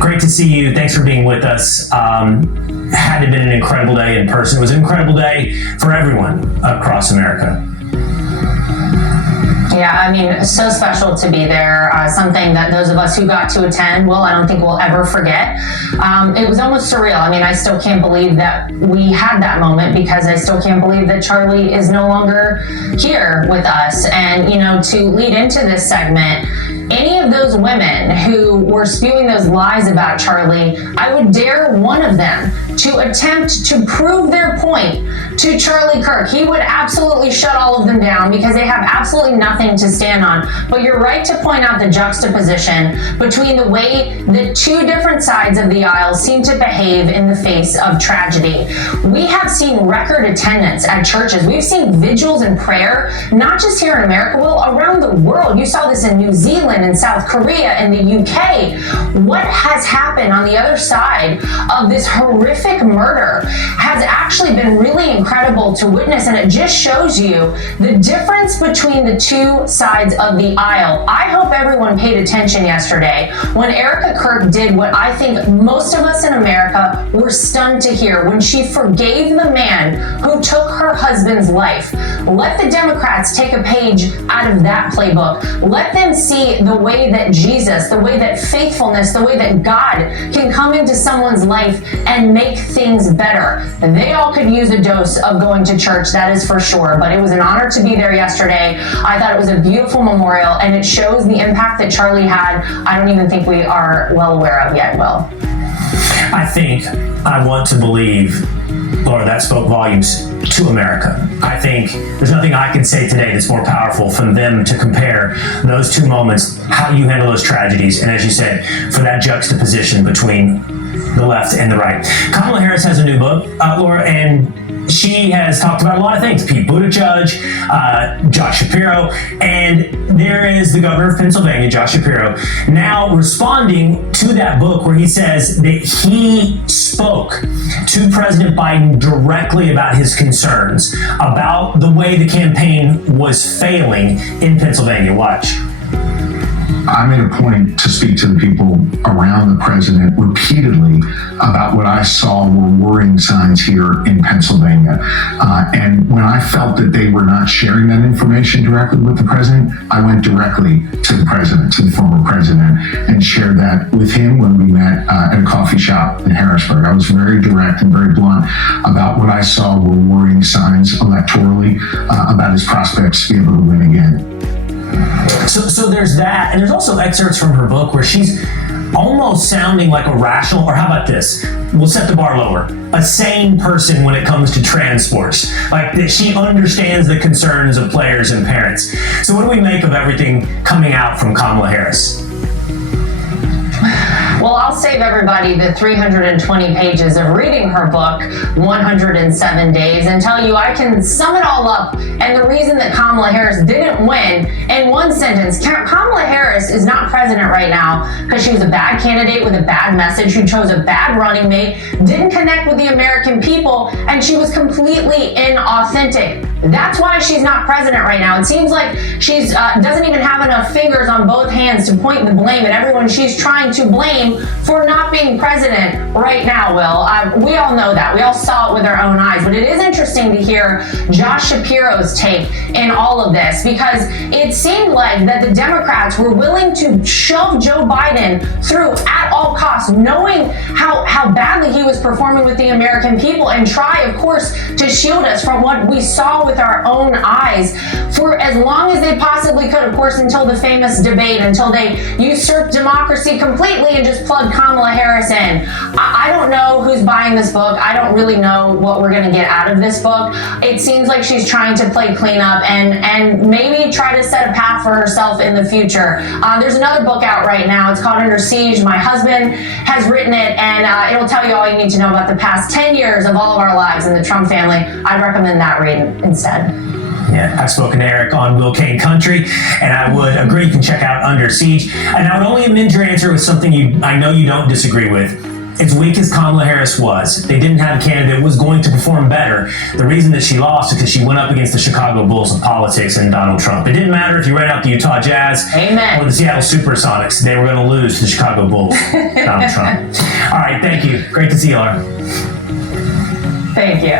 Great to see you. Thanks for being with us. Had to have been an incredible day in person. It was an incredible day for everyone across America. Yeah, I mean, so special to be there. Something that those of us who got to attend, I don't think we'll ever forget. It was almost surreal. I mean, I still can't believe that we had that moment, because I still can't believe that Charlie is no longer here with us. And, to lead into this segment, any of those women who were spewing those lies about Charlie, I would dare one of them to attempt to prove their point to Charlie Kirk. He would absolutely shut all of them down, because they have absolutely nothing to stand on. But you're right to point out the juxtaposition between the way the two different sides of the aisle seem to behave in the face of tragedy. We have seen record attendance at churches. We've seen vigils and prayer, not just here in America, around the world. You saw this in New Zealand, in South Korea, in the UK. What has happened on the other side of this horrific murder has actually been really incredible to witness, and it just shows you the difference between the two sides of the aisle. I hope everyone paid attention yesterday when Erica Kirk did what I think most of us in America were stunned to hear, when she forgave the man who took her husband's life. Let the Democrats take a page out of that playbook. Let them see the way that Jesus, the way that faithfulness, the way that God can come into someone's life and make things better. They all could use a dose of going to church, that is for sure. But it was an honor to be there yesterday. I thought it was a beautiful memorial, and it shows the impact that Charlie had. I don't even think we are well aware of yet, Will. I want to believe, Laura, that spoke volumes to America. I think there's nothing I can say today that's more powerful for them to compare those two moments, how you handle those tragedies, and as you said, for that juxtaposition between the left and the right. Kamala Harris has a new book, Laura, and she has talked about a lot of things. Pete Buttigieg, Josh Shapiro, and there is the governor of Pennsylvania, Josh Shapiro, now responding to that book where he says that he spoke to President Biden directly about his concerns about the way the campaign was failing in Pennsylvania. Watch. I made a point to speak to the people around the president repeatedly about what I saw were worrying signs here in Pennsylvania. And when I felt that they were not sharing that information directly with the president, I went directly to the president, to the former president, and shared that with him when we met at a coffee shop in Harrisburg. I was very direct and very blunt about what I saw were worrying signs electorally about his prospects to be able to win again. So there's that, and there's also excerpts from her book where she's almost sounding like a rational, or how about this? We'll set the bar lower. A sane person when it comes to trans sports. Like that she understands the concerns of players and parents. So what do we make of everything coming out from Kamala Harris? Well, I'll save everybody the 320 pages of reading her book, 107 Days, and tell you I can sum it all up. And the reason that Kamala Harris didn't win in one sentence, Kamala Harris is not president right now because she was a bad candidate with a bad message, who chose a bad running mate, didn't connect with the American people, and she was completely inauthentic. That's why she's not president right now. It seems like she's doesn't even have enough fingers on both hands to point the blame at everyone she's trying to blame for not being president right now, Will. We all know that. We all saw it with our own eyes. But it is interesting to hear Josh Shapiro's take in all of this, because it seemed like that the Democrats were willing to shove Joe Biden through at all costs, knowing how badly he was performing with the American people, and try, of course, to shield us from what we saw with our own eyes for as long as they possibly could, of course, until the famous debate, until they usurped democracy completely and just plugged Kamala Harris in. I don't know who's buying this book. I don't really know what we're going to get out of this book. It seems like she's trying to play cleanup and maybe try to set a path for herself in the future. There's another book out right now. It's called Under Siege. My husband has written it, and it'll tell you all you need to know about the past 10 years of all of our lives in the Trump family. I'd recommend that read instead. Yeah, I've spoken to Eric on Will Kane Country, and I would agree. You can check out Under Siege. And I would only amend your answer with something I know you don't disagree with. as weak as Kamala Harris was, they didn't have a candidate that was going to perform better. The reason that she lost is because she went up against the Chicago Bulls of politics and Donald Trump. It didn't matter if you ran out the Utah Jazz Amen. or the Seattle Supersonics. They were going to lose to the Chicago Bulls, Donald Trump. All right, thank you. Great to see you, Lara. Thank you.